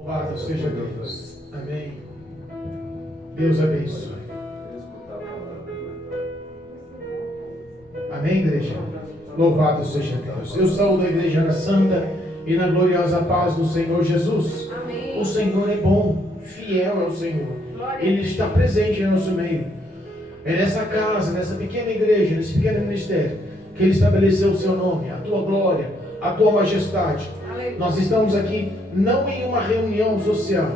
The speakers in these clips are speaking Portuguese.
Louvado seja Deus. Amém. Deus abençoe. Amém, igreja? Louvado seja Deus. Eu saúdo a igreja na santa e na gloriosa paz do Senhor Jesus. Amém. O Senhor é bom, fiel é o Senhor. Ele está presente em nosso meio. É nessa casa, nessa pequena igreja, nesse pequeno ministério, que Ele estabeleceu o seu nome, a tua glória, a tua majestade. Nós estamos aqui não em uma reunião social,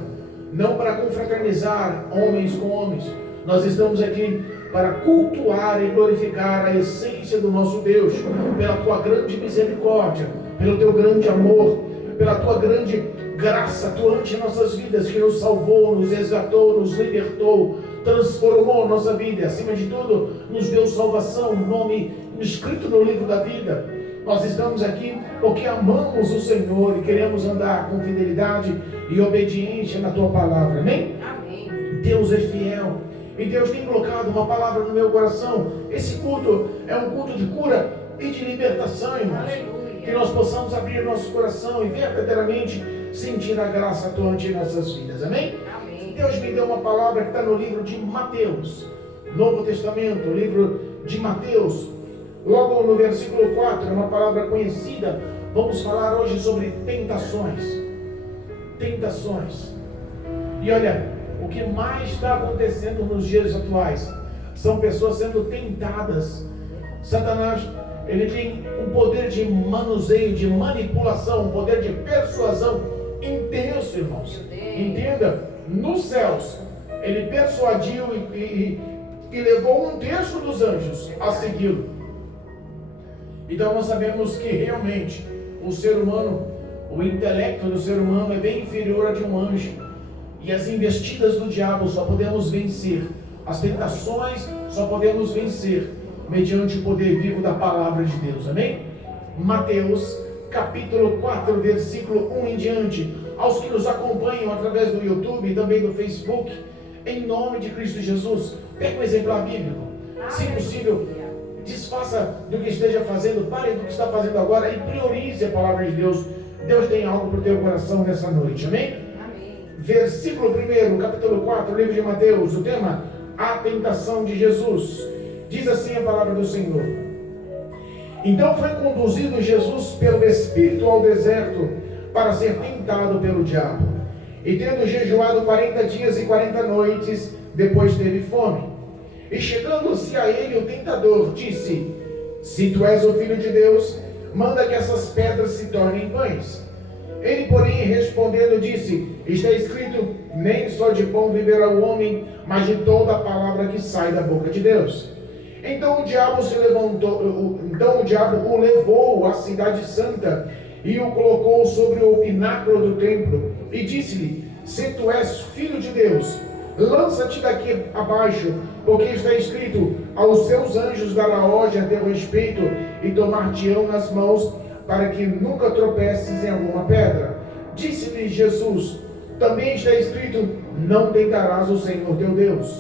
não para confraternizar homens com homens. Nós estamos aqui para cultuar e glorificar a essência do nosso Deus, pela tua grande misericórdia, pelo teu grande amor, pela tua grande graça atuante em nossas vidas, que nos salvou, nos resgatou, nos libertou, transformou a nossa vida e, acima de tudo, nos deu salvação, nome escrito no livro da vida. Nós estamos aqui porque amamos o Senhor e queremos andar com fidelidade e obediência na tua palavra. Amém? Amém. Deus é fiel e Deus tem colocado uma palavra no meu coração. Esse culto é um culto de cura e de libertação, irmãos. Aleluia. Que nós possamos abrir nosso coração e verdadeiramente sentir a graça atuante em nossas vidas. Amém? Amém. Deus me deu uma palavra que está no livro de Mateus, Novo Testamento, livro de Mateus. Logo no versículo 4, é uma palavra conhecida. Vamos falar hoje sobre tentações. Tentações. E olha, o que mais está acontecendo nos dias atuais são pessoas sendo tentadas. Satanás, ele tem um poder de manuseio, de manipulação, um poder de persuasão intenso, irmãos. Entenda, nos céus, ele persuadiu e levou 1/3 dos anjos a segui-lo. Então nós sabemos que realmente o ser humano, o intelecto do ser humano é bem inferior a de um anjo. E as investidas do diabo só podemos vencer, as tentações só podemos vencer mediante o poder vivo da palavra de Deus. Amém? Mateus capítulo 4, versículo 1 em diante. Aos que nos acompanham através do YouTube e também do Facebook, em nome de Cristo Jesus, pega um exemplar bíblico. Se possível, desfaça do que esteja fazendo, pare do que está fazendo agora e priorize a palavra de Deus. Deus tem algo para o teu coração nessa noite, amém? Amém. Versículo 1, capítulo 4, livro de Mateus, o tema, a tentação de Jesus. Diz assim a palavra do Senhor. Então foi conduzido Jesus pelo Espírito ao deserto para ser tentado pelo diabo. E tendo jejuado 40 dias e 40 noites, depois teve fome. E chegando-se a ele o tentador, disse: se tu és o Filho de Deus, manda que essas pedras se tornem pães. Ele, porém, respondendo, disse: está escrito, nem só de pão viverá o homem, mas de toda a palavra que sai da boca de Deus. Então o diabo o levou à cidade santa e o colocou sobre o pináculo do templo e disse-lhe: se tu és Filho de Deus, lança-te daqui abaixo, porque está escrito, aos seus anjos dará ordem a teu respeito e tomar-te-ão nas mãos, para que nunca tropeces em alguma pedra. Disse-lhe Jesus, também está escrito, não tentarás o Senhor teu Deus.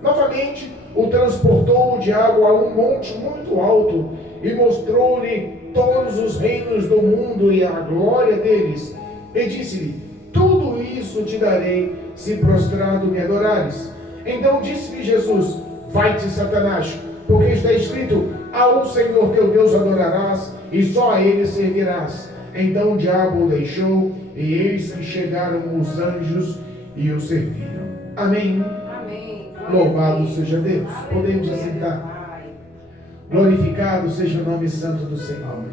Novamente o transportou o diabo a um monte muito alto e mostrou-lhe todos os reinos do mundo e a glória deles, e disse-lhe, tudo isso te darei, se prostrado me adorares. Então disse-lhe Jesus, vai-te, Satanás, porque está escrito, ao Senhor teu Deus adorarás, e só a Ele servirás. Então o diabo o deixou, e eis que chegaram os anjos e o serviram. Amém? Amém. Louvado seja Deus. Podemos assentar. Glorificado seja o nome santo do Senhor.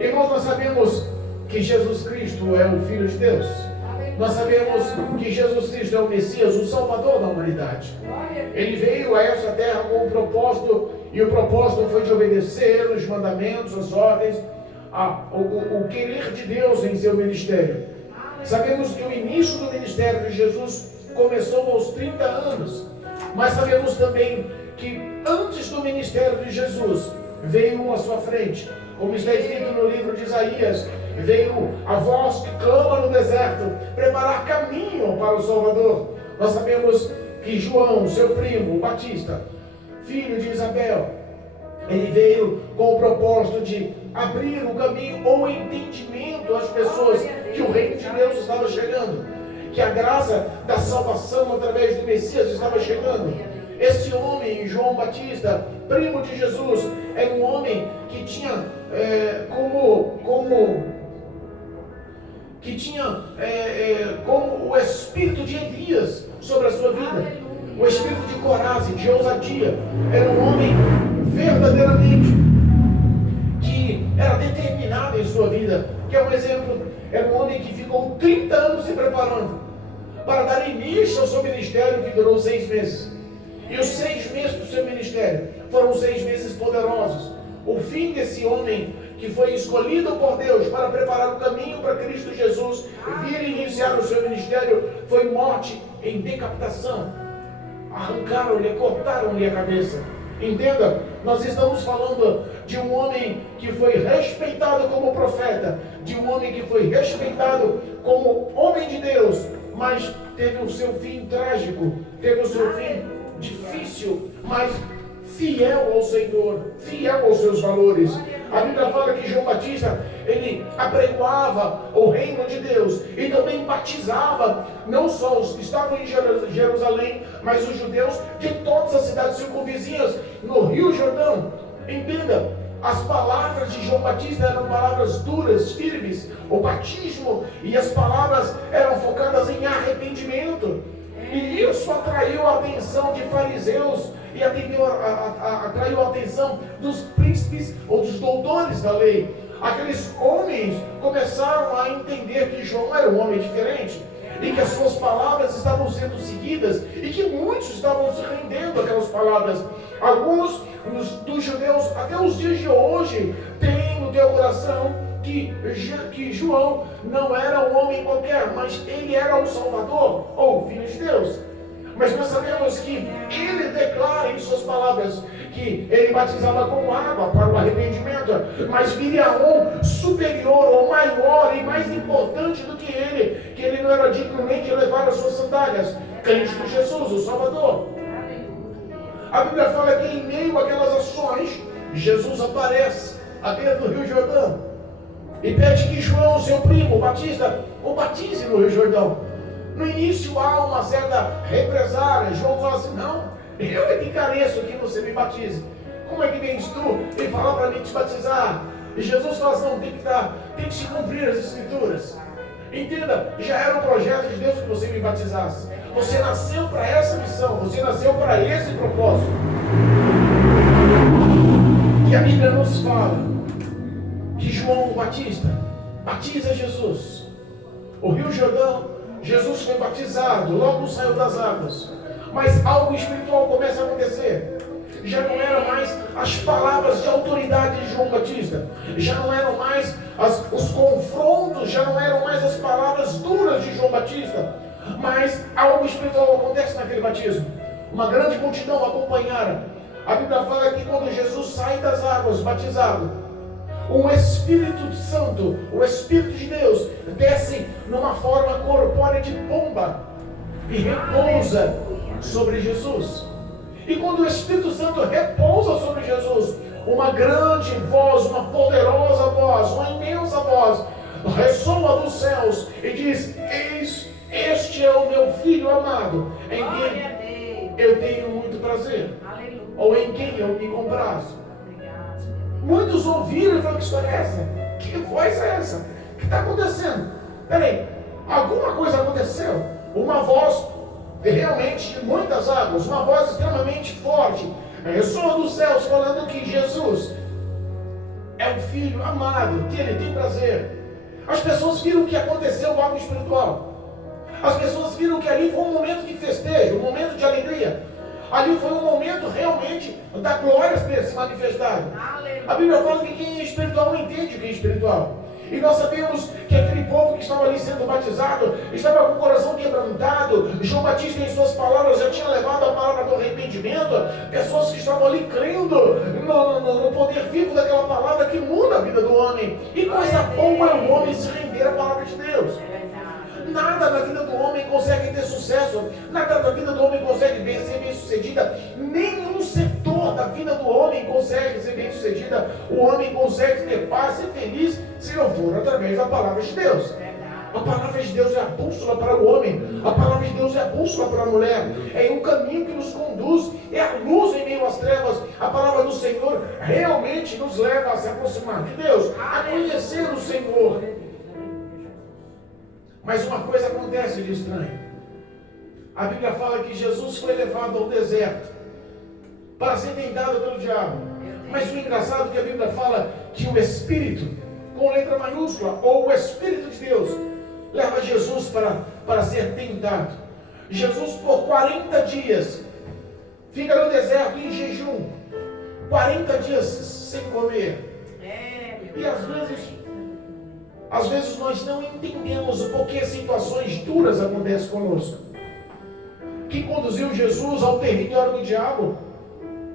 Irmãos, nós sabemos que Jesus Cristo é o Filho de Deus. Nós sabemos que Jesus Cristo é o Messias, o Salvador da humanidade. Ele veio a essa terra com um propósito, e o propósito foi de obedecer os mandamentos, as ordens, o querer de Deus em seu ministério. Sabemos que o início do ministério de Jesus começou aos 30 anos, mas sabemos também que antes do ministério de Jesus veio um à sua frente, como está escrito no livro de Isaías. Veio a voz que clama no deserto, preparar caminho para o Salvador. Nós sabemos que João, seu primo, o Batista, filho de Isabel, ele veio com o propósito de abrir o caminho ou entendimento às pessoas que o reino de Deus estava chegando, que a graça da salvação através do Messias estava chegando. Esse homem, João Batista, primo de Jesus, era um homem que tinha como o espírito de Elias sobre a sua vida, o espírito de coragem, de ousadia. Era um homem verdadeiramente que era determinado em sua vida. Que é um exemplo, era um homem que ficou 30 anos se preparando para dar início ao seu ministério, que durou 6 meses. E os 6 meses do seu ministério foram 6 meses poderosos. O fim desse homem que foi escolhido por Deus para preparar o caminho para Cristo Jesus vir iniciar o seu ministério foi morte em decapitação. Arrancaram-lhe, cortaram-lhe a cabeça. Entenda, nós estamos falando de um homem que foi respeitado como profeta, de um homem que foi respeitado como homem de Deus, mas teve o seu fim trágico, teve o seu fim difícil, mas fiel ao Senhor, fiel aos seus valores. A Bíblia fala que João Batista, ele apregoava o reino de Deus e também batizava não só os que estavam em Jerusalém, mas os judeus de todas as cidades circunvizinhas no Rio Jordão. Entenda, as palavras de João Batista eram palavras duras, firmes, o batismo, e as palavras eram focadas em arrependimento. E isso atraiu a atenção de fariseus e atraiu a atenção dos príncipes ou dos doutores da lei. Aqueles homens começaram a entender que João era um homem diferente e que as suas palavras estavam sendo seguidas e que muitos estavam se rendendo àquelas palavras. Alguns dos judeus, até os dias de hoje, têm no teu coração que João não era um homem qualquer, mas ele era o Salvador, ou o Filho de Deus. Mas nós sabemos que ele declara em suas palavras que ele batizava com água para o arrependimento, mas viria um superior, ou maior e mais importante do que ele não era digno nem de levar as suas sandálias, Cristo Jesus, o Salvador. A Bíblia fala que em meio àquelas ações, Jesus aparece à beira do Rio Jordão e pede que João, seu primo, Batista, o batize no Rio Jordão. No início há uma certa represália. João fala assim: não, eu é que careço que você me batize. Como é que vens tu e fala para mim te batizar? E Jesus fala assim: não, tem que se cumprir as Escrituras. Entenda, já era um projeto de Deus que você me batizasse. Você nasceu para essa missão, você nasceu para esse propósito. E a Bíblia nos fala que João Batista batiza Jesus. O Rio Jordão, Jesus foi batizado, logo saiu das águas. Mas algo espiritual começa a acontecer. Já não eram mais as palavras de autoridade de João Batista, já não eram mais os confrontos, já não eram mais as palavras duras de João Batista, mas algo espiritual acontece naquele batismo. Uma grande multidão acompanhara. A Bíblia fala que quando Jesus sai das águas batizado, o Espírito Santo, o Espírito de Deus, desce numa forma corpórea de pomba e repousa sobre Jesus. E quando o Espírito Santo repousa sobre Jesus, uma grande voz, uma poderosa voz, uma imensa voz, ressoa dos céus e diz: eis, este é o meu Filho amado, em quem eu tenho muito prazer, ou em quem eu me comprazo. Muitos ouviram e falaram: que história é essa? Que voz é essa? O que está acontecendo? Peraí, alguma coisa aconteceu? Uma voz realmente de muitas águas, uma voz extremamente forte, ressoa dos céus falando que Jesus é o Filho amado, que ele tem prazer. As pessoas viram que aconteceu algo espiritual. As pessoas viram que ali foi um momento de festejo, um momento de alegria. Ali foi um momento realmente da glória se manifestar. A Bíblia fala que quem é espiritual entende o que é espiritual. E nós sabemos que aquele povo que estava ali sendo batizado estava com o coração quebrantado. João Batista, em suas palavras, já tinha levado a palavra do arrependimento. Pessoas que estavam ali crendo no poder vivo daquela palavra que muda a vida do homem. E coisa boa é o homem se render à palavra de Deus. Nada na vida do homem consegue ter sucesso, nada na vida do homem consegue ser bem sucedida, nenhum setor da vida do homem consegue ser bem sucedida, o homem consegue ter paz e feliz se não for através da palavra de Deus. A palavra de Deus é a bússola para o homem, a palavra de Deus é a bússola para a mulher, é o caminho que nos conduz, é a luz em meio às trevas. A palavra do Senhor realmente nos leva a se aproximar de Deus, a conhecer o Senhor. Mas uma coisa acontece de estranho. A Bíblia fala que Jesus foi levado ao deserto para ser tentado pelo diabo. Mas o engraçado é que a Bíblia fala que o Espírito, com letra maiúscula, ou o Espírito de Deus, leva Jesus para ser tentado. Jesus por 40 dias fica no deserto em jejum, 40 dias sem comer. E às vezes nós não entendemos o porquê situações duras acontecem conosco. Quem conduziu Jesus ao território do diabo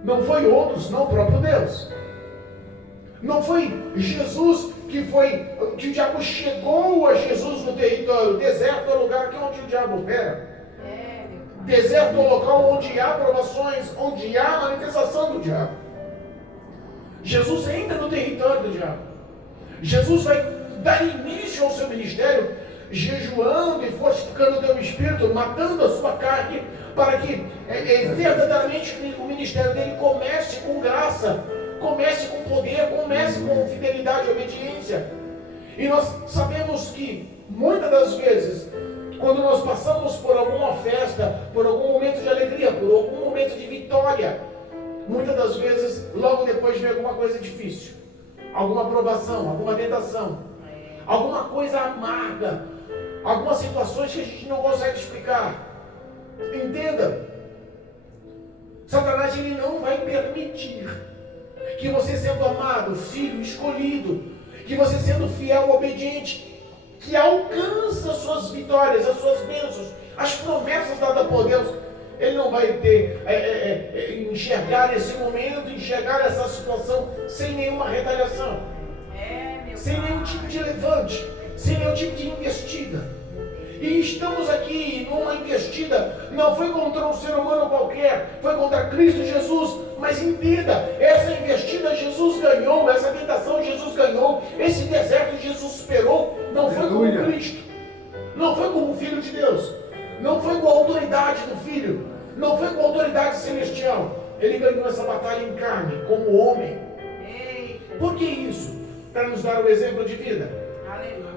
não foi outros, não o próprio Deus. Não foi Jesus que o diabo chegou a Jesus no território. Deserto é o lugar onde o diabo opera. Deserto é o local onde há provações, onde há manifestação do diabo. Jesus entra no território do diabo. Jesus vai dar início ao seu ministério jejuando e fortificando o teu espírito, matando a sua carne, para que verdadeiramente o ministério dele comece com graça, comece com poder, comece com fidelidade e obediência. E nós sabemos que muitas das vezes, quando nós passamos por alguma festa, por algum momento de alegria, por algum momento de vitória, muitas das vezes logo depois vem alguma coisa difícil, alguma provação, alguma tentação, alguma coisa amarga, algumas situações que a gente não consegue explicar. Entenda, Satanás ele não vai permitir que você, sendo amado, filho, escolhido, que você sendo fiel, obediente, que alcança as suas vitórias, as suas bênçãos, as promessas dadas por Deus, ele não vai ter enxergar esse momento, enxergar essa situação sem nenhuma retaliação, sem nenhum tipo de levante, sem nenhum tipo de investida. E estamos aqui numa investida, não foi contra um ser humano qualquer, foi contra Cristo Jesus. Mas entenda, essa investida Jesus ganhou, essa tentação Jesus ganhou, esse deserto Jesus superou. Não foi como Cristo, não foi como o Filho de Deus, não foi com a autoridade do Filho, não foi com a autoridade celestial. Ele ganhou essa batalha em carne, como homem. Por que isso? Para nos dar o exemplo de vida,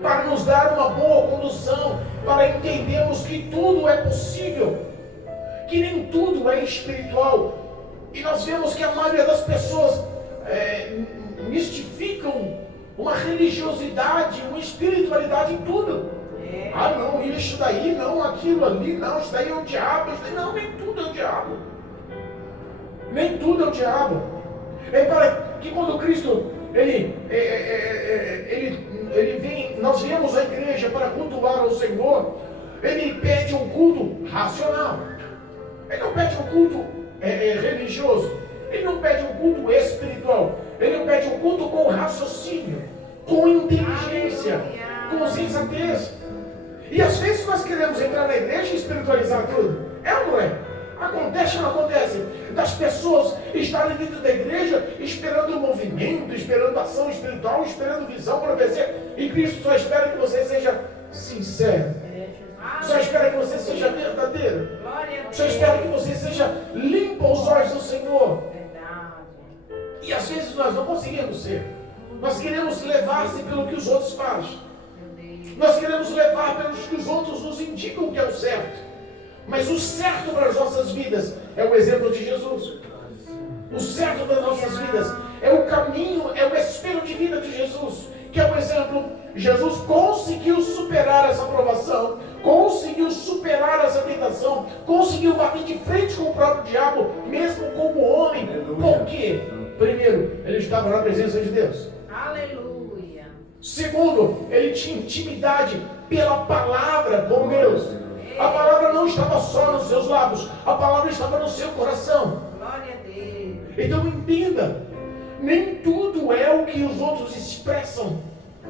para nos dar uma boa condução, para entendermos que tudo é possível, que nem tudo é espiritual. E nós vemos que a maioria das pessoas mistificam uma religiosidade, uma espiritualidade em tudo. Ah não, isso daí não, aquilo ali não, isso daí é o diabo, isso daí não, nem tudo é o diabo. Nem tudo é o diabo. É para que quando Cristo ele vem, nós viemos à igreja para cultuar ao Senhor, ele pede um culto racional. Ele não pede um culto religioso, ele não pede um culto espiritual, ele pede um culto com raciocínio, com inteligência, com sensatez. E às vezes nós queremos entrar na igreja e espiritualizar tudo. É ou não é? Acontece ou não acontece? Das pessoas estarem dentro da igreja esperando o movimento, esperando ação espiritual, esperando visão, profecia, e Cristo só espera que você seja sincero, só espera que você seja verdadeiro, só espera que você seja limpo aos olhos do Senhor. E às vezes nós não conseguimos ser. Nós queremos levar-se pelo que os outros fazem, nós queremos levar pelos que os outros nos indicam que é o certo. Mas o certo para as nossas vidas é o exemplo de Jesus. O certo das nossas vidas é o caminho, é o espelho de vida de Jesus, que é o exemplo. Jesus conseguiu superar essa provação, conseguiu superar essa tentação, conseguiu bater de frente com o próprio diabo, mesmo como homem. Por quê? Primeiro, ele estava na presença de Deus. Aleluia. Segundo, ele tinha intimidade pela palavra com Deus. A palavra não estava só nos seus lábios, a palavra estava no seu coração. Glória a Deus. Então entenda, nem tudo é o que os outros expressam.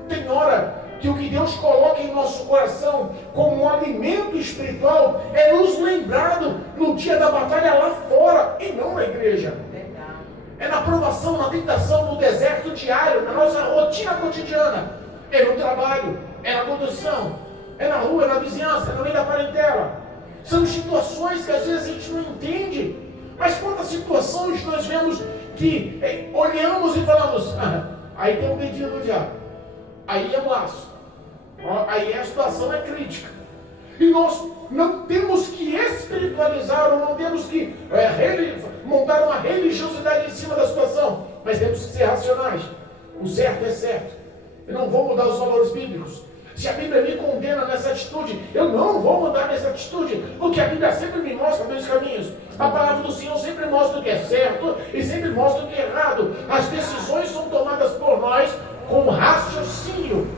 Tem hora que o que Deus coloca em nosso coração como um alimento espiritual é nos lembrado no dia da batalha lá fora e não na igreja. Verdade. é na provação, na tentação, no deserto diário, na nossa rotina cotidiana. É no trabalho, é na condução, é na rua, é na vizinhança, é no meio da parentela. São situações que às vezes a gente não entende. Mas quantas situações nós vemos que olhamos e falamos, aí tem um dedinho do diabo, aí é laço, aí a situação é crítica. E nós não temos que espiritualizar, ou não temos que montar uma religiosidade em cima da situação, mas temos que ser racionais. O certo é certo. Eu não vou mudar os valores bíblicos. Se a Bíblia me condena nessa atitude, eu não vou mudar nessa atitude, porque a Bíblia sempre me mostra dois caminhos. A palavra do Senhor sempre mostra o que é certo e sempre mostra o que é errado. As decisões são tomadas por nós com raciocínio,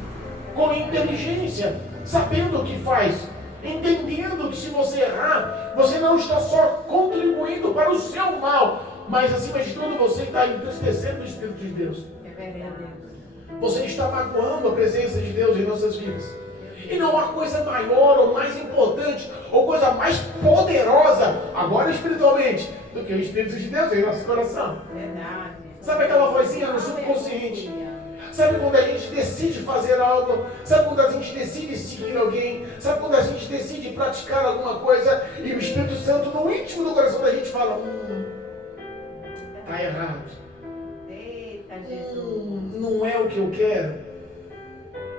com inteligência, sabendo o que faz, entendendo que se você errar, você não está só contribuindo para o seu mal, mas acima de tudo você está entristecendo o Espírito de Deus. É verdade. Você está magoando a presença de Deus em nossas vidas. E não há coisa maior ou mais importante ou coisa mais poderosa, agora espiritualmente, do que o Espírito de Deus em nosso coração. Verdade. Sabe aquela vozinha no subconsciente? Sabe quando a gente decide fazer algo? Sabe quando a gente decide seguir alguém? Sabe quando a gente decide praticar alguma coisa e o Espírito Santo no íntimo do coração da gente fala, está errado. Não é o que eu quero.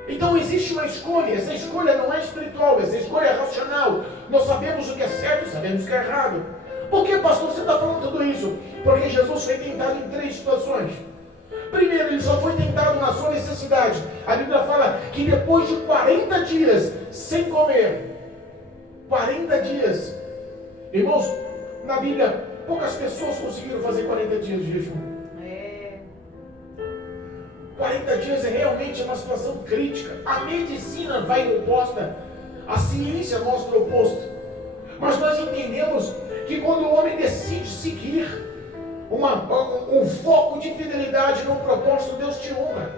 Então existe uma escolha. Essa escolha não é espiritual, essa escolha é racional. Nós sabemos o que é certo, sabemos o que é errado. Por que, pastor, você está falando tudo isso? Porque Jesus foi tentado em 3 situações. Primeiro, ele só foi tentado na sua necessidade. A Bíblia fala que depois de 40 dias sem comer, 40 dias, irmãos, na Bíblia poucas pessoas conseguiram fazer 40 dias de jejum. 40 dias é realmente uma situação crítica. A medicina vai oposta, a ciência mostra o oposto. Mas nós entendemos que quando o homem decide seguir um foco de fidelidade num propósito, Deus te honra.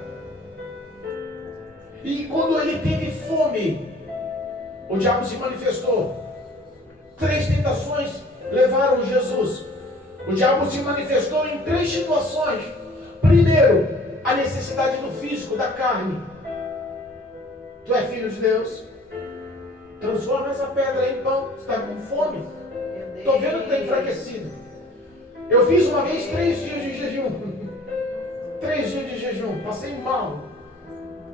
E quando ele teve fome, o diabo se manifestou. 3 tentações levaram Jesus. O diabo se manifestou em 3 situações. Primeiro, a necessidade do físico, da carne. Tu é filho de Deus? Transforma essa pedra em pão. Você está com fome? Estou vendo que está enfraquecido. Eu fiz uma vez 3 dias de jejum. 3 dias de jejum. Passei mal.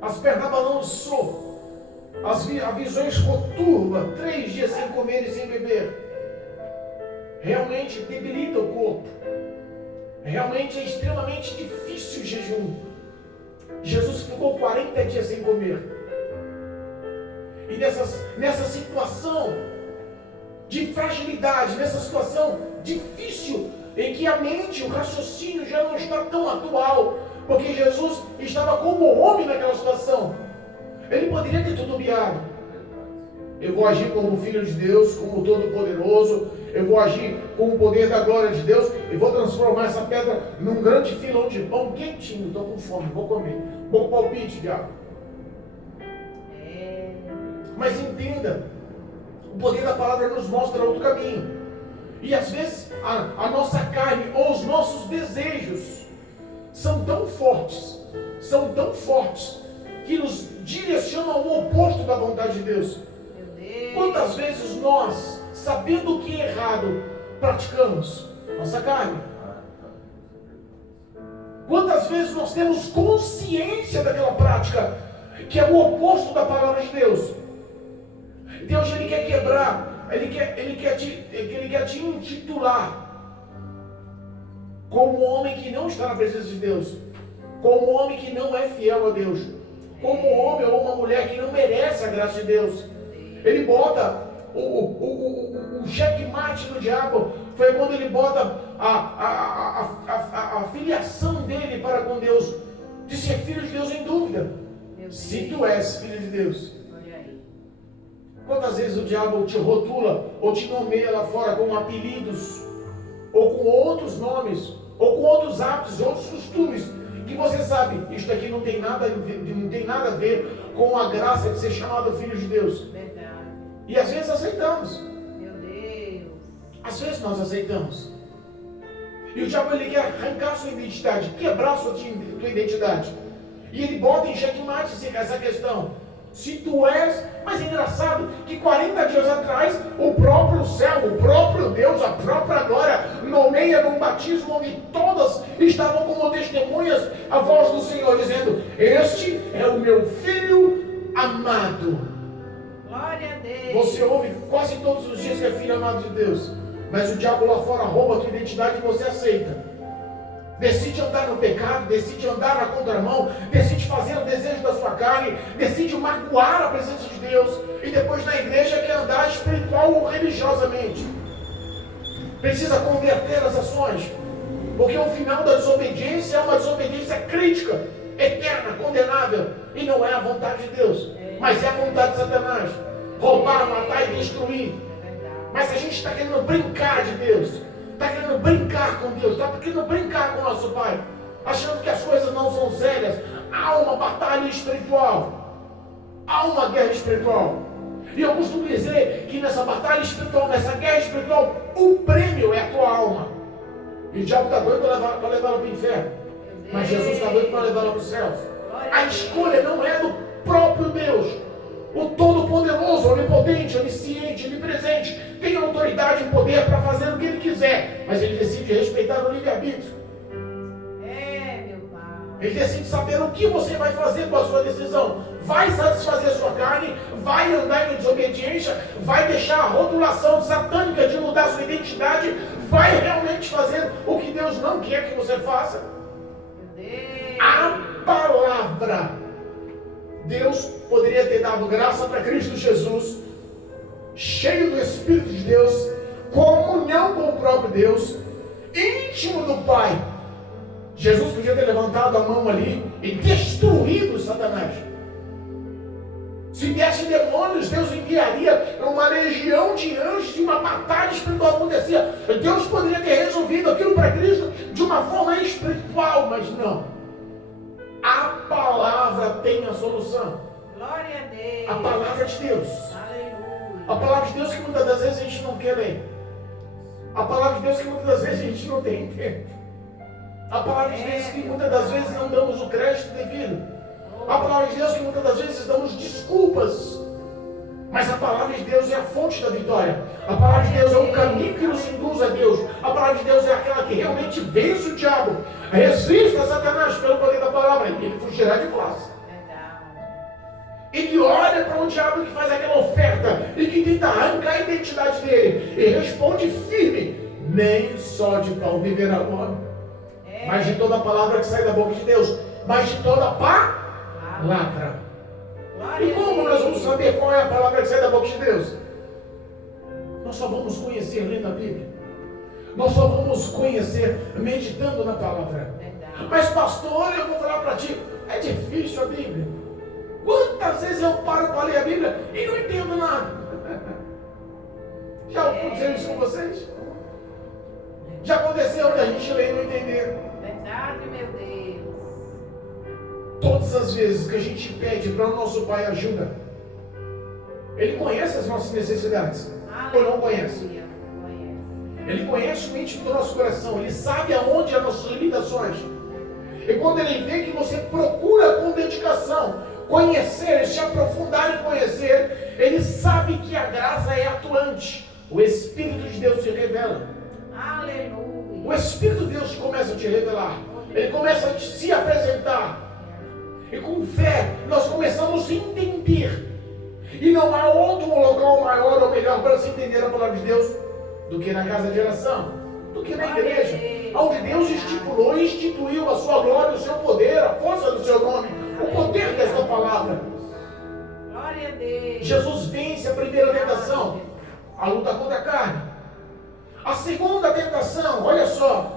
As pernas balançou. As visões conturba. 3 dias sem comer e sem beber. Realmente debilita o corpo. Realmente é extremamente difícil o jejum. Jesus ficou 40 dias sem comer. E nessa situação de fragilidade, nessa situação difícil, em que a mente, o raciocínio já não está tão atual, porque Jesus estava como homem naquela situação. Ele poderia ter titubeado. Eu vou agir como filho de Deus, como todo-poderoso. Eu vou agir com o poder da glória de Deus e vou transformar essa pedra num grande filão de pão quentinho. Estou com fome, vou comer. Bom palpite, diabo. Mas entenda, o poder da palavra nos mostra outro caminho. E às vezes a nossa carne ou os nossos desejos são tão fortes, que nos direcionam ao oposto da vontade de Deus. Quantas vezes nós, sabendo o que é errado, praticamos nossa carne? Quantas vezes nós temos consciência daquela prática, que é o oposto da palavra de Deus? Deus, Ele quer quebrar, Ele quer te intitular como um homem que não está na presença de Deus, como um homem que não é fiel a Deus, como um homem ou uma mulher que não merece a graça de Deus. Ele bota o checkmate no diabo, foi quando ele bota a filiação dele para com Deus, de ser filho de Deus em dúvida. Se tu és filho de Deus. Quantas vezes o diabo te rotula ou te nomeia lá fora com apelidos, ou com outros nomes, ou com outros hábitos, outros costumes, que você sabe, isto aqui não tem nada a ver com a graça de ser chamado filho de Deus. Verdade. E às vezes aceitamos. Meu Deus. Às vezes nós aceitamos. E o diabo ele quer arrancar sua identidade, quebrar sua identidade. E ele bota em xeque-mate essa questão. Se tu és, mas é engraçado que 40 dias atrás, o próprio céu, o próprio Deus, a própria glória, nomeia num batismo onde todas estavam como testemunhas a voz do Senhor, dizendo: este é o meu filho amado. Glória a Deus. Você ouve quase todos os dias que é filho amado de Deus, mas o diabo lá fora rouba a tua identidade e você aceita. Decide andar no pecado, decide andar na contramão, decide fazer o desejo da sua carne, decide magoar a presença de Deus, e depois na igreja quer andar espiritual ou religiosamente. Precisa converter as ações, porque o final da desobediência é uma desobediência crítica, eterna, condenável, e não é a vontade de Deus, mas é a vontade de Satanás. Roubar, matar e destruir. Mas a gente está querendo brincar de Deus, está querendo brincar com Deus, está querendo brincar com o nosso Pai, achando que as coisas não são sérias. Há uma batalha espiritual, há uma guerra espiritual. E eu costumo dizer que nessa batalha espiritual, nessa guerra espiritual, o prêmio é a tua alma. E o diabo está doido para levá-la para o inferno, mas Jesus está doido para levá-la para os céus. A escolha não é do próprio Deus. O Todo-Poderoso, Onipotente, Onisciente, Onipresente, tem autoridade e poder para fazer o que Ele quiser, mas Ele decide respeitar o livre-arbítrio. Meu Pai. Ele decide saber o que você vai fazer com a sua decisão. Vai satisfazer a sua carne, vai andar em desobediência, vai deixar a rotulação satânica de mudar a sua identidade, vai realmente fazer o que Deus não quer que você faça. A palavra. Deus poderia ter dado graça para Cristo Jesus, cheio do Espírito de Deus, comunhão com o próprio Deus, íntimo do Pai. Jesus podia ter levantado a mão ali e destruído Satanás. Se viessem demônios, Deus enviaria uma legião de anjos e uma batalha espiritual acontecia. Deus poderia ter resolvido aquilo para Cristo de uma forma espiritual, mas não. A palavra tem a solução. Glória a Deus. A palavra de Deus. Aleluia. A palavra de Deus que muitas das vezes a gente não quer ler. A palavra de Deus que muitas das vezes a gente não tem tempo. A palavra de Deus que muitas das vezes não damos o crédito devido. A palavra de Deus que muitas das vezes damos desculpas. Mas a palavra de Deus é a fonte da vitória. A palavra de Deus é o caminho que nos induz a Deus. A palavra de Deus é aquela que realmente vence o diabo. Resista Satanás pelo poder da palavra, e ele fugirá de vós. Ele olha para um diabo que faz aquela oferta e que tenta arrancar a identidade dele e responde firme: nem só de pão viverá o homem, mas de toda a palavra que sai da boca de Deus, mas de toda a palavra. E como nós vamos saber qual é a palavra que sai da boca de Deus? Nós só vamos conhecer lendo a Bíblia. Nós só vamos conhecer meditando na palavra. Mas pastor, eu vou falar para ti, é difícil a Bíblia. Quantas vezes eu paro para ler a Bíblia e não entendo nada? Já aconteceu isso com vocês? Já aconteceu da gente ler e não entender? Verdade, meu Deus. Todas as vezes que a gente pede para o nosso Pai ajuda, Ele conhece as nossas necessidades. Ou não conhece? Ele conhece o íntimo do nosso coração. Ele sabe aonde as nossas limitações. E quando Ele vê que você procura com dedicação conhecer, se aprofundar em conhecer, Ele sabe que a graça é atuante. O Espírito de Deus se revela. Aleluia. O Espírito de Deus começa a te revelar. Ele começa a se apresentar. E com fé nós começamos a entender. E não há outro local maior ou melhor para se entender a palavra de Deus do que na casa de oração, do que na igreja, onde Deus estipulou e instituiu a sua glória, o seu poder, a força do seu nome, o poder desta palavra. Glória a Deus. Jesus vence a primeira tentação, a luta contra a carne. A segunda tentação, olha só,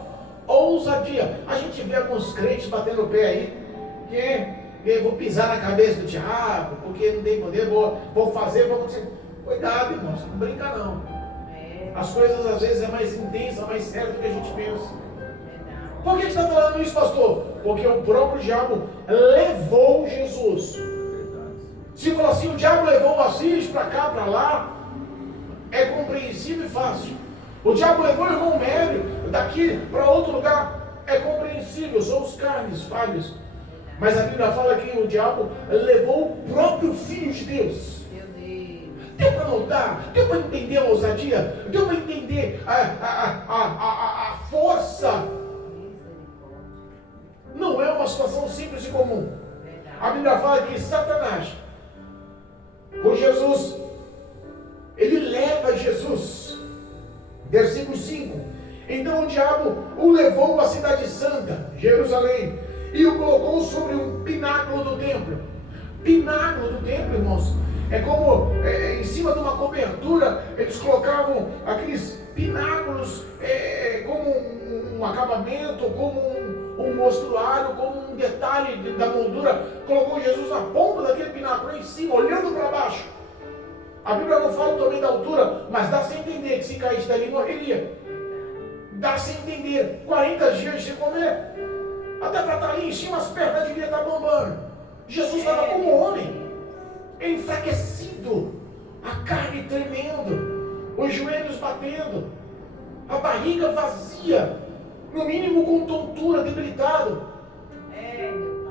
ousadia. A gente vê alguns crentes batendo o pé aí, que eu vou pisar na cabeça do diabo, porque não tem poder, vou fazer, vou acontecer. Cuidado, irmãos, não brinca não. As coisas às vezes é mais intensa, mais séria do que a gente pensa. Por que você está falando isso, pastor? Porque o próprio diabo levou Jesus. Se falar assim, o diabo levou o Assis para cá, para lá, é compreensível e fácil. O diabo levou o irmão Mério daqui para outro lugar. É compreensível, somos carnes, falhos. Mas a Bíblia fala que o diabo levou o próprio Filho de Deus. Meu Deus. Deu para notar? Deu para entender a ousadia? Deu para entender a força? Não é uma situação simples e comum. A Bíblia fala que Satanás, com Jesus, ele leva Jesus. Versículo 5. Então o diabo o levou à cidade santa, Jerusalém, e o colocou sobre um pináculo do templo. Pináculo do templo, irmãos, é como em cima de uma cobertura, eles colocavam aqueles pináculos como um acabamento, como um mostruário, como um detalhe da moldura. Colocou Jesus na ponta daquele pináculo, em cima, olhando para baixo. A Bíblia não fala também da altura, mas dá-se a entender que se caísse dali, morreria. Dá-se a entender, 40 dias sem comer. Até para estar ali em cima, as pernas deviam estar bombando. Jesus estava como homem, enfraquecido, a carne tremendo, os joelhos batendo, a barriga vazia, no mínimo com tontura, debilitado.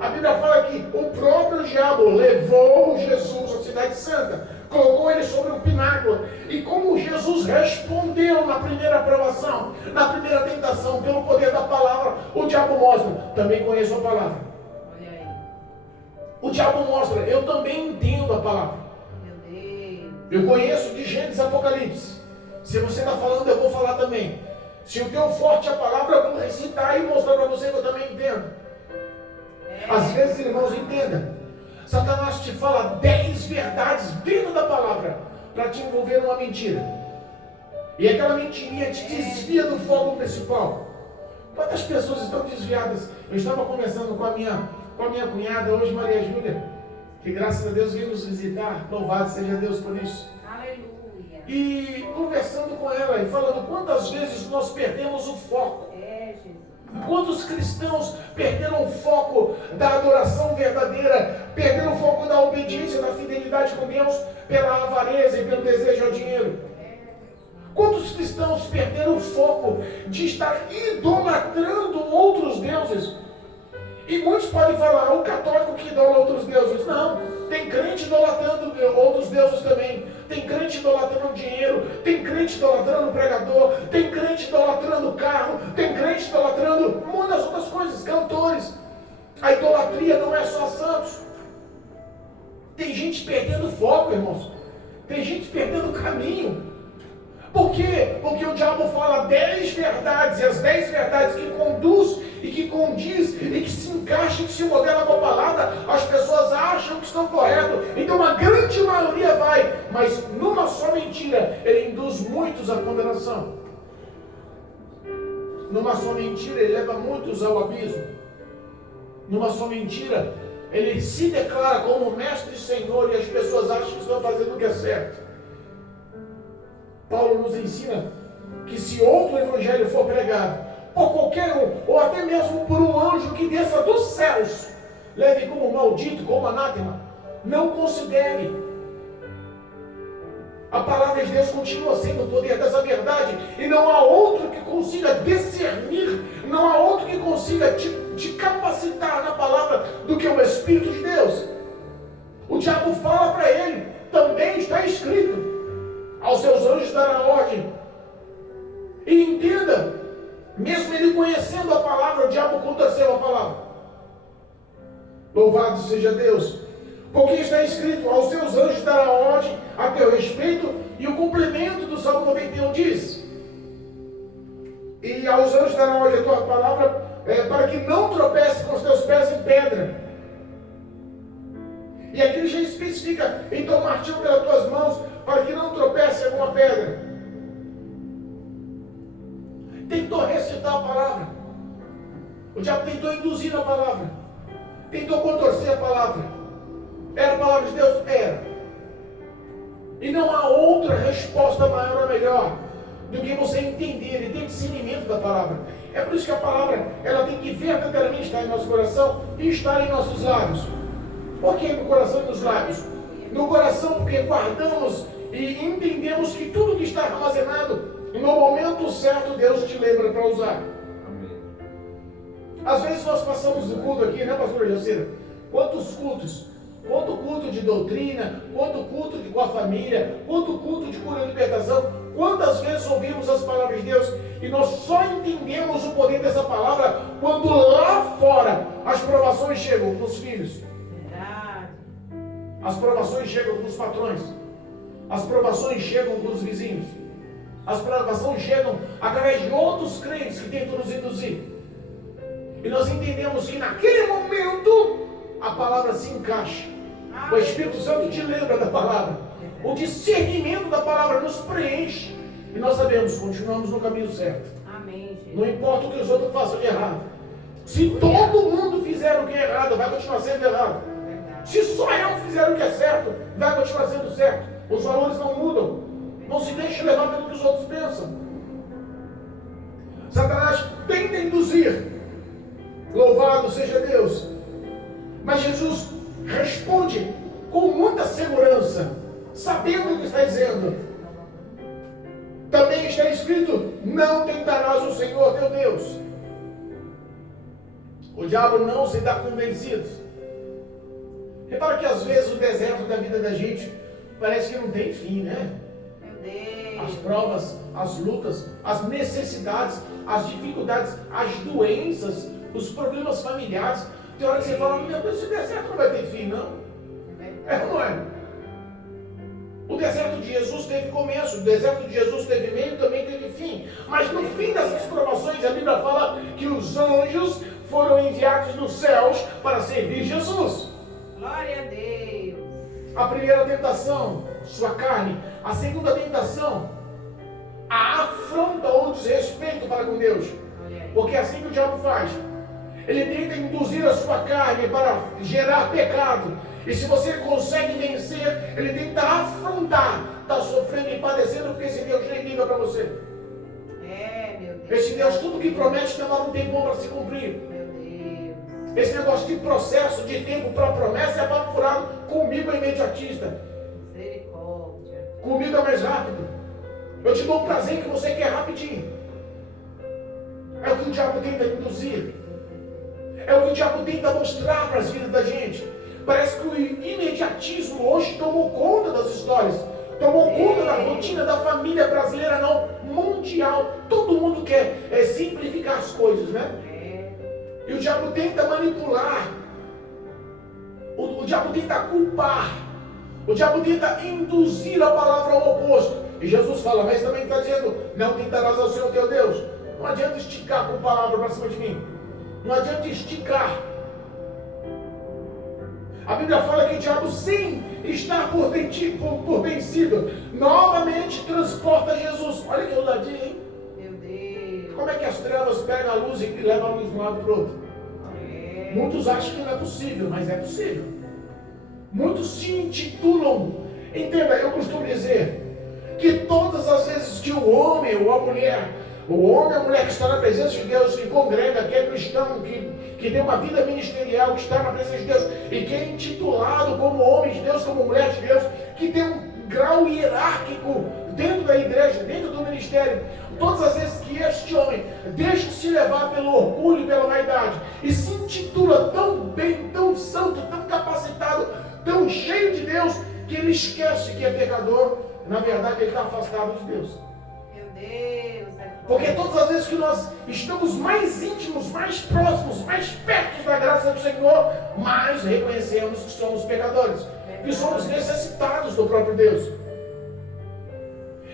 A Bíblia fala que o próprio diabo levou Jesus à cidade santa, colocou ele sobre um pináculo, e como Jesus respondeu na primeira provação, na primeira tentação, pelo poder da palavra, o diabo mostra, também conheço a palavra. Olha aí. O diabo mostra, eu também entendo a palavra. Meu Deus. Eu conheço de Gênesis e Apocalipse. Se você está falando, eu vou falar também. Se o teu forte é a palavra, eu vou recitar e mostrar para você que eu também entendo. Às vezes, irmãos, entenda. Satanás te fala 10 verdades dentro da palavra para te envolver numa mentira. E aquela mentirinha te desvia do foco principal. Quantas pessoas estão desviadas? Eu estava conversando com a minha cunhada hoje, Maria Júlia, que graças a Deus veio nos visitar. Louvado seja Deus por isso. Aleluia. E conversando com ela e falando quantas vezes nós perdemos o foco. Jesus. Quantos cristãos perderam o foco da adoração verdadeira, perderam o foco da obediência, da fidelidade com Deus, pela avareza e pelo desejo ao dinheiro? Quantos cristãos perderam o foco de estar idolatrando outros deuses? E muitos podem falar, o católico que idola outros deuses. Não, tem crente idolatrando outros deuses também. Tem crente idolatrando dinheiro, tem crente idolatrando pregador, tem crente idolatrando carro, tem crente idolatrando muitas outras coisas, cantores. A idolatria não é só santos. Tem gente perdendo foco, irmãos. Tem gente perdendo o caminho. Por quê? Porque o diabo fala 10 verdades, e as 10 verdades que conduz e que condiz e que se encaixa e que se modela com a palavra, as pessoas acham que estão corretos. Então a grande maioria vai, mas numa só mentira, ele induz muitos à condenação. Numa só mentira, ele leva muitos ao abismo. Numa só mentira, ele se declara como mestre e senhor e as pessoas acham que estão fazendo o que é certo. Paulo nos ensina que se outro evangelho for pregado por qualquer um, ou até mesmo por um anjo que desça dos céus, leve como maldito, como anátema, não considere. A palavra de Deus continua sendo o poder dessa verdade, e não há outro que consiga discernir, não há outro que consiga te capacitar na palavra do que o Espírito de Deus. O diabo fala para ele, também está escrito, aos seus anjos dará ordem. E entenda, mesmo ele conhecendo a palavra, o diabo contorceu a palavra. Louvado seja Deus. Porque está escrito, aos seus anjos dará ordem a teu respeito, e o complemento do Salmo 91 diz, e aos anjos dará ordem a tua palavra, para que não tropece com os teus pés em pedra. E aqui ele já especifica, então martilho pelas tuas mãos, para que não tropece em alguma pedra. Tentou recitar a palavra. O diabo tentou induzir a palavra. Tentou contorcer a palavra. Era a palavra de Deus? Era. E não há outra resposta maior ou melhor do que você entender e ter discernimento da palavra. É por isso que a palavra, ela tem que verdadeiramente estar em nosso coração e estar em nossos lábios. Por que no coração e nos lábios? No coração, porque guardamos e entendemos que tudo que está armazenado no momento certo, Deus te lembra para usar. Amém. Às vezes nós passamos o culto aqui, né, pastor Jacira? Quantos cultos? Quanto culto de doutrina, quanto culto com a família, quanto culto de cura e libertação. Quantas vezes ouvimos as palavras de Deus e nós só entendemos o poder dessa palavra quando lá fora as provações chegam com os filhos. Verdade. As provações chegam com os patrões. As provações chegam com os vizinhos. As provações chegam através de outros crentes que tentam nos induzir. E nós entendemos que naquele momento a palavra se encaixa. O Espírito Santo te lembra da palavra. O discernimento da palavra nos preenche. E nós sabemos, continuamos no caminho certo. Amém, Jesus. Não importa o que os outros façam de errado. Se todo mundo fizer o que é errado, vai continuar sendo errado. Verdade. Se só eu fizer o que é certo, vai continuar sendo certo. Os valores não mudam. Não se deixe levar pelo que os outros pensam. Satanás tenta induzir. Louvado seja Deus. Mas Jesus responde com muita segurança, sabendo o que está dizendo. Também está escrito: não tentarás o Senhor teu Deus. O diabo não se dá convencido. Repara que às vezes o deserto da vida da gente parece que não tem fim, né? Meu Deus. As provas, as lutas, as necessidades, as dificuldades, as doenças, os problemas familiares. Tem hora que você fala: meu Deus, esse deserto não vai ter fim, não. É ou não é? O deserto de Jesus teve começo, o deserto de Jesus teve meio, também teve fim. Mas no fim dessas provações, a Bíblia fala que os anjos foram enviados dos céus para servir Jesus. Glória a Deus. A primeira tentação, sua carne. A segunda tentação, a afronta ou desrespeito para com Deus. Olha aí. Porque é assim que o diabo faz. Ele tenta induzir a sua carne para gerar pecado. E se você consegue vencer, ele tenta afrontar. Está sofrendo e padecendo porque esse Deus nem liga para você. É, meu Deus. Esse Deus, tudo que promete, demora um tempo para se cumprir. Meu Deus. Esse negócio de processo, de tempo para promessa é apurado. Comigo é imediatista. Misericórdia. Comigo é mais rápido. Eu te dou um prazer que você quer rapidinho. É o que o diabo tenta induzir. É o que o diabo tenta mostrar para as vidas da gente. Parece que o imediatismo hoje tomou conta das histórias. Tomou conta da rotina da família brasileira, não, mundial. Todo mundo quer simplificar as coisas, né? E o diabo tenta manipular. O diabo tenta culpar. O diabo tenta induzir a palavra ao oposto. E Jesus fala, mas também está dizendo, não tentarás ao Senhor teu Deus. Não adianta esticar com palavra para cima de mim. Não adianta esticar. A Bíblia fala que o diabo sim está por vencido. Novamente transporta Jesus. Olha que ousadia, hein? Meu Deus. Como é que as trevas pegam a luz e levam a luz de um lado para o outro? É. Muitos acham que não é possível, mas é possível. Muitos se intitulam. Entenda, eu costumo dizer que todas as vezes que o homem ou a mulher que está na presença de Deus, que congrega, que é cristão, que tem uma vida ministerial, que está na presença de Deus e que é intitulado como homem de Deus, como mulher de Deus, que tem um grau hierárquico dentro da igreja, dentro do ministério, todas as vezes que este homem deixa-se levar pelo orgulho e pela vaidade e se intitula tão bem, tão santo, tão capacitado, tão cheio de Deus, que ele esquece que é pecador, na verdade ele está afastado de Deus. Meu Deus. Porque todas as vezes que nós estamos mais íntimos, mais próximos, mais perto da graça do Senhor, mais reconhecemos que somos pecadores, que somos necessitados do próprio Deus.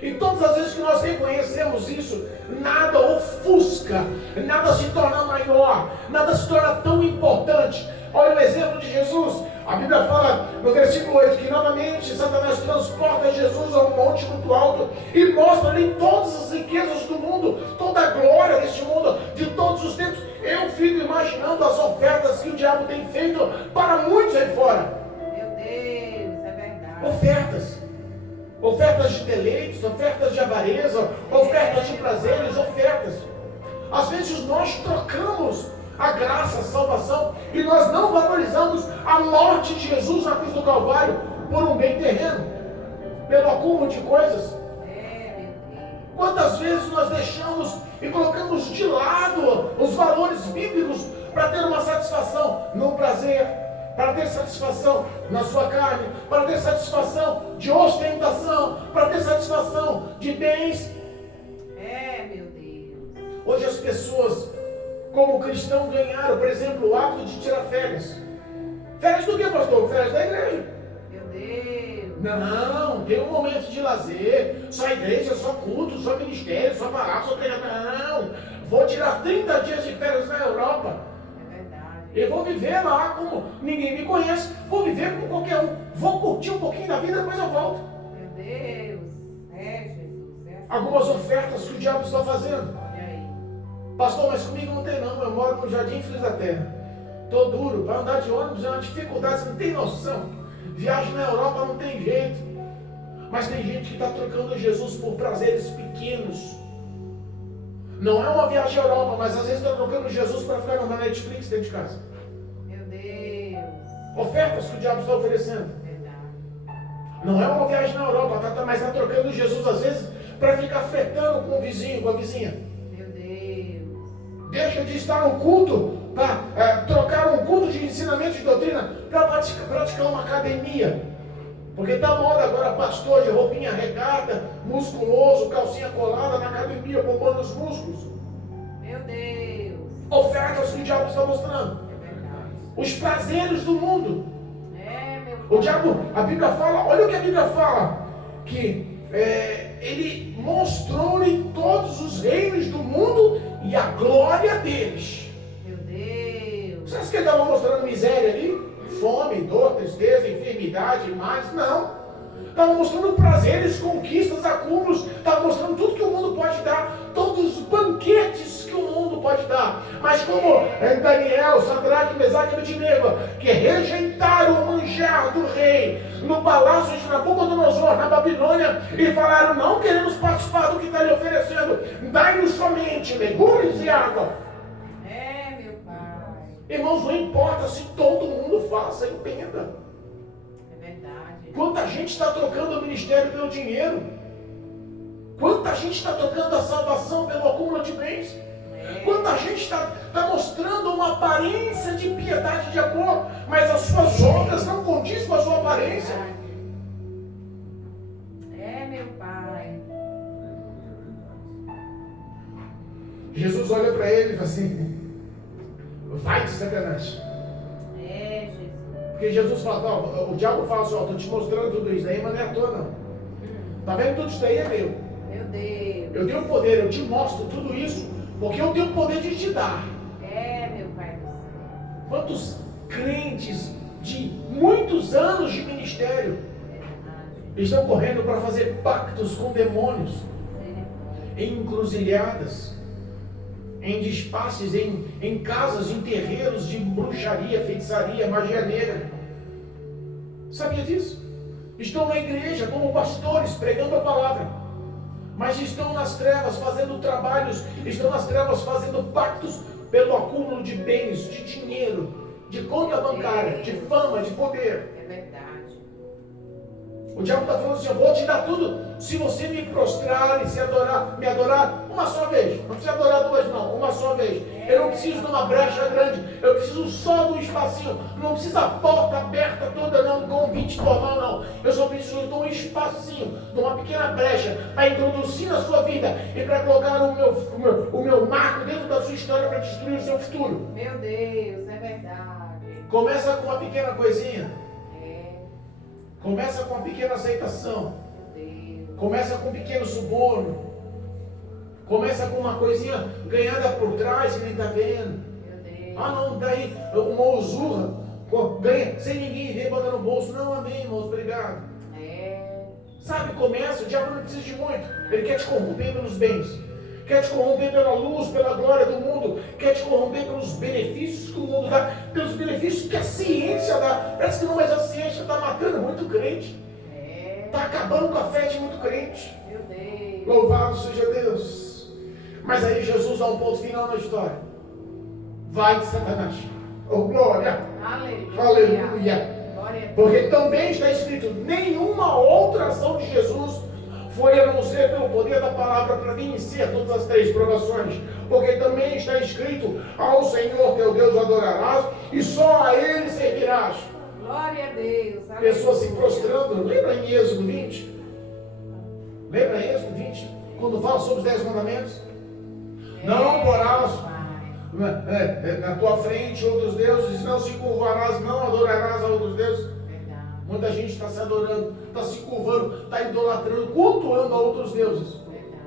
E todas as vezes que nós reconhecemos isso, nada ofusca, nada se torna maior, nada se torna tão importante. Olha o exemplo de Jesus. A Bíblia fala no versículo 8 que novamente Satanás transporta Jesus a um monte muito alto e mostra-lhe todas as riquezas do mundo, toda a glória deste mundo, de todos os tempos. Eu fico imaginando as ofertas que o diabo tem feito para muitos aí fora. Meu Deus, é verdade. Ofertas de deleites, ofertas de avareza, ofertas de prazeres, ofertas. Às vezes nós trocamos a graça, a salvação, e nós não valorizamos a morte de Jesus na cruz do Calvário por um bem terreno, pelo acúmulo de coisas. É, meu Deus. quantas vezes nós deixamos e colocamos de lado os valores bíblicos para ter uma satisfação no prazer, para ter satisfação na sua carne, para ter satisfação de ostentação, para ter satisfação de bens. Meu Deus. Hoje as pessoas, como cristão, ganharam, por exemplo, o hábito de tirar férias. Férias do que, pastor? Férias da igreja. Meu Deus. Não, tem um momento de lazer, só igreja, só culto, só ministério, só palavra, só pregação. Não, vou tirar 30 dias de férias na Europa. É verdade. Eu vou viver lá como ninguém me conhece, vou viver como qualquer um, vou curtir um pouquinho da vida, depois eu volto. Meu Deus. Jesus. Assim. Algumas ofertas que o diabo está fazendo. Olha aí. Pastor, mas comigo não tem não, eu moro no Jardim Filhos da Terra. Tô duro, para andar de ônibus é uma dificuldade, você não tem noção. Viagem na Europa não tem jeito. Mas tem gente que está trocando Jesus por prazeres pequenos. Não é uma viagem à Europa, mas às vezes está trocando Jesus para ficar na Netflix dentro de casa. Meu Deus. Ofertas que o diabo está oferecendo. Verdade. Não é uma viagem na Europa, mas está trocando Jesus às vezes para ficar fretando com o vizinho, com a vizinha. Meu Deus. Deixa de estar no culto para trocar um culto de ensinamento de doutrina para praticar uma academia. Porque está moda agora pastor de roupinha regata, musculoso, calcinha colada na academia, bombando os músculos. Meu Deus. Ofertas que o diabo está mostrando. É verdade. Os prazeres do mundo. Meu O Pai. diabo, a Bíblia fala, olha o que a Bíblia fala, que ele mostrou-lhe todos os reinos do mundo e a glória deles. Meu Deus. Você acha que ele estava mostrando miséria ali? Fome, dor, tristeza, enfermidade, males? Não. Estava mostrando prazeres, conquistas, acúmulos. Estava mostrando tudo que o mundo pode dar. Todos os banquetes que o mundo pode dar. Mas como Daniel, Sadraque, Mesaque e Abednego, que rejeitaram o manjar do rei no palácio de Nabucodonosor, na Babilônia, e falaram, não queremos participar do que está lhe oferecendo. Dai-nos somente legumes e água. Meu Pai. Irmãos, não importa se todo mundo faça, entenda. É verdade. Quanta gente está trocando o ministério pelo dinheiro? Quanta gente está trocando a salvação pelo acúmulo de bens? Quanta gente está mostrando uma aparência de piedade, de amor, mas as suas obras não condizem com a sua aparência? Meu Pai. Jesus olha para ele e fala assim, vai de Satanás. Jesus. Porque Jesus fala, o diabo fala assim, estou te mostrando tudo isso daí, mas não é à toa não. Tá vendo? Tudo isso daí é meu. Meu Deus. Eu tenho poder, eu te mostro tudo isso, porque eu tenho o poder de te dar. Meu Pai do céu. Quantos crentes de muitos anos de ministério estão correndo para fazer pactos com demônios, em encruzilhadas, em despasses, em casas, em terreiros de bruxaria, feitiçaria, magia negra. Sabia disso? Estão na igreja como pastores pregando a palavra, mas estão nas trevas fazendo trabalhos, estão nas trevas fazendo pactos pelo acúmulo de bens, de dinheiro, de conta bancária, de fama, de poder. É verdade. O diabo está falando assim, eu vou te dar tudo se você me prostrar e me adorar uma só vez. Não precisa adorar duas não, uma só vez. Eu não preciso de uma brecha grande, eu preciso só de um espacinho. Não precisa a porta aberta toda não, com um convite formal não. Eu só preciso de um espacinho, de uma pequena brecha para introduzir na sua vida e para colocar o meu marco dentro da sua história para destruir o seu futuro. Meu Deus, é verdade. Começa com uma pequena coisinha. Começa com uma pequena aceitação. Começa com um pequeno suborno. Começa com uma coisinha ganhada por trás que nem está vendo. Ah não, daí uma usurra. Ganha sem ninguém ver, bota no bolso. Não, amém, irmãos, obrigado. Sabe, começa, o diabo não precisa de muito. Ele quer te corromper pelos bens. Quer te corromper pela luz, pela glória do mundo. Quer te corromper pelos benefícios que o mundo dá. Pelos benefícios que a ciência dá. Parece que não, mas a ciência está matando muito crente. Está acabando com a fé de muito crente. Meu Deus. Louvado seja Deus. Mas aí Jesus dá um ponto final na história. Vai de Satanás. Oh, glória. Aleluia. Aleluia. Glória a Deus. Porque também está escrito, nenhuma outra ação de Jesus foi a não ser pelo poder da palavra para vencer todas as 3 provações. Porque também está escrito: ao Senhor teu Deus adorarás e só a Ele servirás. Glória a Deus. Pessoas se prostrando. Lembra em Êxodo 20? Lembra em Êxodo 20? Quando fala sobre os 10 mandamentos? Não porás na tua frente outros deuses, não se curvarás, não adorarás a outros deuses. Verdade. Muita gente está se adorando, está se curvando, está idolatrando, cultuando a outros deuses. Verdade.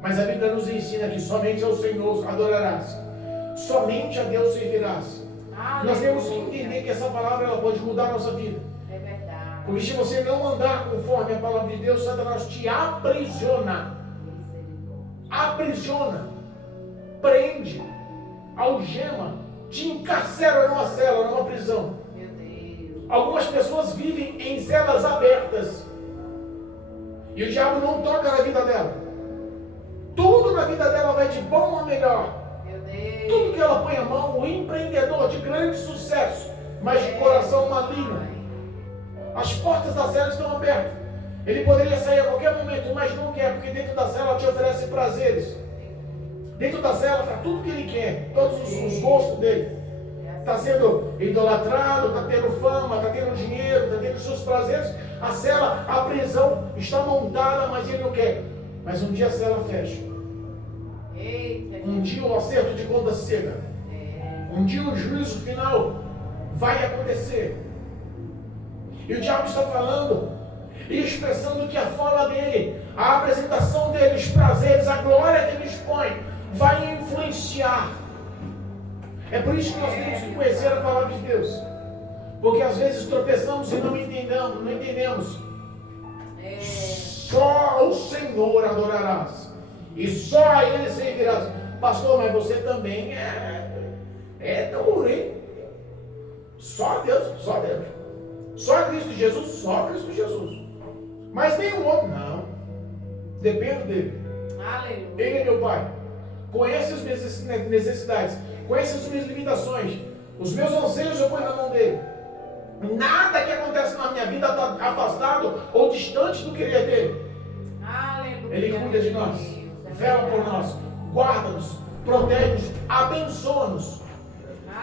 Mas a Bíblia nos ensina que somente ao Senhor adorarás, somente a Deus servirás. Nós temos que entender que essa palavra ela pode mudar a nossa vida. É verdade. Porque se você não andar conforme a palavra de Deus, Satanás te aprisiona. Aprisiona, prende, algema, te encarcera numa cela, numa prisão. Meu Deus. Algumas pessoas vivem em celas abertas e o diabo não toca na vida dela. Tudo na vida dela vai de bom a melhor. Meu Deus. Tudo que ela põe a mão, o empreendedor de grande sucesso, mas de coração maligno. As portas da cela estão abertas. Ele poderia sair a qualquer momento, mas não quer, porque dentro da cela te oferece prazeres. Dentro da cela está tudo que ele quer, todos os gostos dele. Está sendo idolatrado, está tendo fama, está tendo dinheiro, está tendo seus prazeres. A cela, a prisão está montada, mas ele não quer. Mas um dia a cela fecha. Eita, Um dia o acerto de contas chega. Um dia o juízo final vai acontecer. E o diabo está falando e expressando que a fala dele, a apresentação dele, os prazeres, a glória que ele expõe, vai influenciar. É por isso que nós temos que conhecer a palavra de Deus. Porque às vezes tropeçamos e não entendemos. Só ao Senhor adorarás. E só a Ele servirás. Pastor, mas você também é duro, hein? Só Deus, só Deus. Só Cristo Jesus, só Cristo Jesus. Mas nenhum outro, não. Dependo dele. aleluia. Ele é meu Pai. Conhece as minhas necessidades. Conhece as minhas limitações. Os meus anseios eu ponho na mão dele. Nada que acontece na minha vida está afastado ou distante do querer dele. Aleluia. Ele cuida de nós. Vela por nós. Guarda-nos. Protege-nos. Abençoa-nos.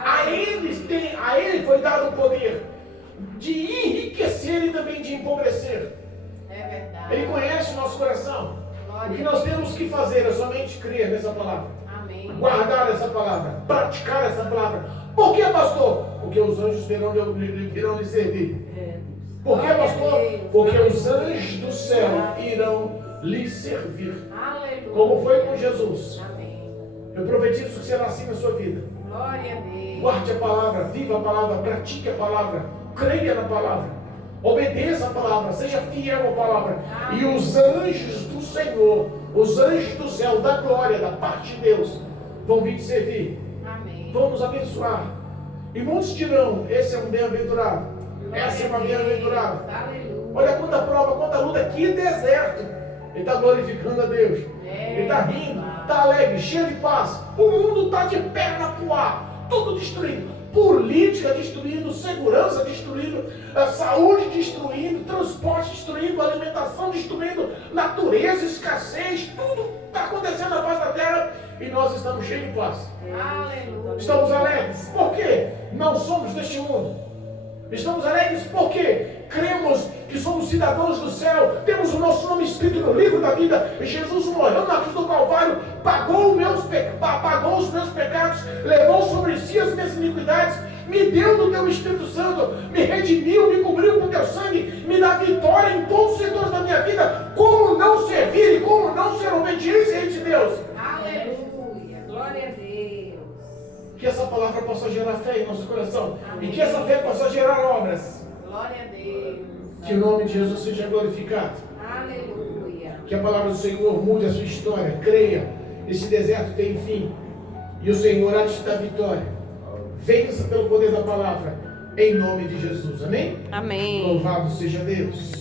A ele foi dado o poder de enriquecer e também de empobrecer. É verdade. Ele conhece o nosso coração. Glória O que nós temos que fazer é somente crer nessa palavra. Amém. Guardar essa palavra. Praticar essa palavra. Por que, pastor? Porque os anjos virão lhe servir. Por que, pastor? Porque os anjos do céu irão lhe servir. Aleluia. Como foi com Jesus. Amém. Eu profetizo que será assim na sua vida. Glória a Deus. Guarde a palavra, viva a palavra, pratique a palavra, creia na palavra, obedeça a palavra, seja fiel à palavra. E os anjos do Senhor, os anjos do céu, da glória, da parte de Deus, vão vir te servir, Amém. vão nos abençoar. E muitos dirão: esse é um bem-aventurado, essa é uma bem-aventurada. Aleluia. Olha quanta prova, quanta luta, que deserto. Ele está glorificando a Deus. Ele está rindo, está alegre, cheio de paz. O mundo está de perna pro ar, tudo destruído. Política destruindo, segurança destruindo, saúde destruindo, transporte destruindo, alimentação destruindo, natureza, escassez, tudo está acontecendo na face da terra e nós estamos cheios de paz. Aleluia. Estamos alegres. Por quê? Não somos deste mundo. Estamos alegres porque cremos que somos cidadãos do céu, temos o nosso nome escrito no livro da vida. Jesus morreu na cruz do Calvário, pagou os meus pecados, levou sobre si as minhas iniquidades, me deu do teu Espírito Santo, me redimiu, me cobriu com teu sangue, me dá vitória em todos os setores da minha vida. Como não servir e como não ser obediente a esse Deus? Aleluia. Glória a Deus. Que essa palavra possa gerar fé em nosso coração. Amém. E que essa fé possa gerar obras. Glória a Deus. Que o nome de Jesus seja glorificado. Aleluia. Que a palavra do Senhor mude a sua história. Creia. Esse deserto tem fim. E o Senhor há de te dar vitória. Vença pelo poder da palavra. Em nome de Jesus. Amém? Amém. Louvado seja Deus.